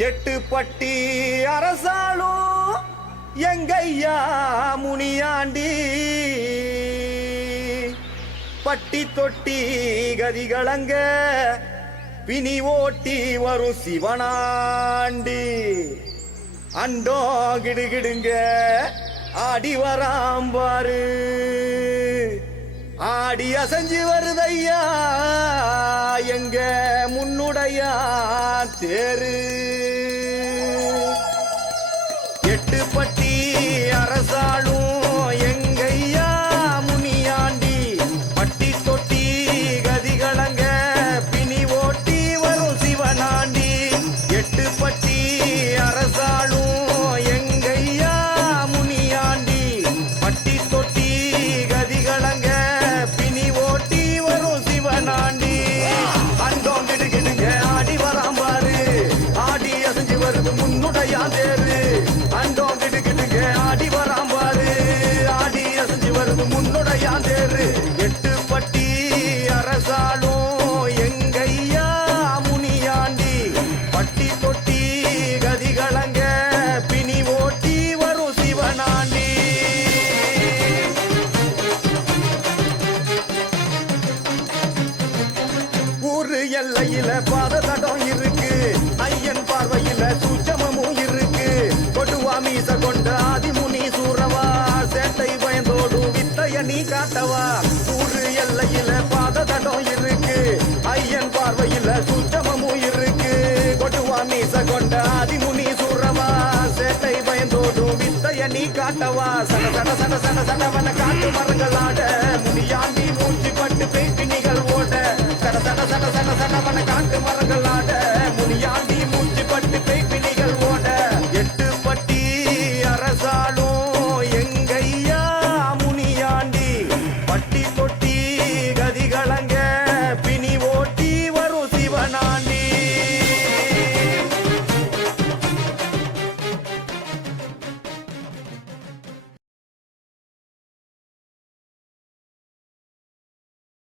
எட்டு பட்டி அரசாளும் எங்கையா முனியாண்டி பட்டி தொட்டி கதிகளங்க பிணி ஓட்டி வரும் சிவனாண்டி அண்டோ கிடுகிடுங்க ஆடி வராம்பாரு ஆடி அசைஞ்சு வருதையா எங்க முன்னுடையா தேரு எட்டு பட்டி அரசாளும் எங்கையா முனியாண்டி பட்டி தொட்டி கதிகளங்க பிணி ஓட்டி வரும் சிவனாண்டி எட்டு பட்டி அரசாளும் எங்கையா முனியாண்டி பட்டி தொட்டி கதிகளங்க பிணி ஓட்டி வரும் சிவனாண்டி அண்டோம் கிடுகிடுங்க ஆடி வராம்பாரு ஆடி அசைஞ்சு வருது முன்னுடையா தேரு அண்டோம் கிடுகிடுங்க ஆடி வராம்பாரு ஆடி அசைஞ்சு வருது முன்னுடையா தேரு எட்டு பட்டி அரசாளும் எங்கையா முனியாண்டி பட்டி தொட்டி கதிகளங்க பிணி ஓட்டி வரும் சிவனாண்டி ஊரு எல்லையில பாத தடம் இருக்கு ஐயன் பார்வையில சூச்சமும் இருக்கு கொடுவா மீச கொண்ட ஆதிமுனி சூரவா சேட்டை பயந்தோடு வித்தைய நீ காட்டவா ஊரு எல்லையில பாத தடம் இருக்கு ஐயன் பார்வையில சூச்சமும் இருக்கு கொடுவா மீச கொண்ட ஆதிமுனி சூரவா சேட்டை பயந்தோடு வித்தைய நீ காட்டவா சட சட சட சட சடவன காட்டு மரங்களாட முனியாண்டி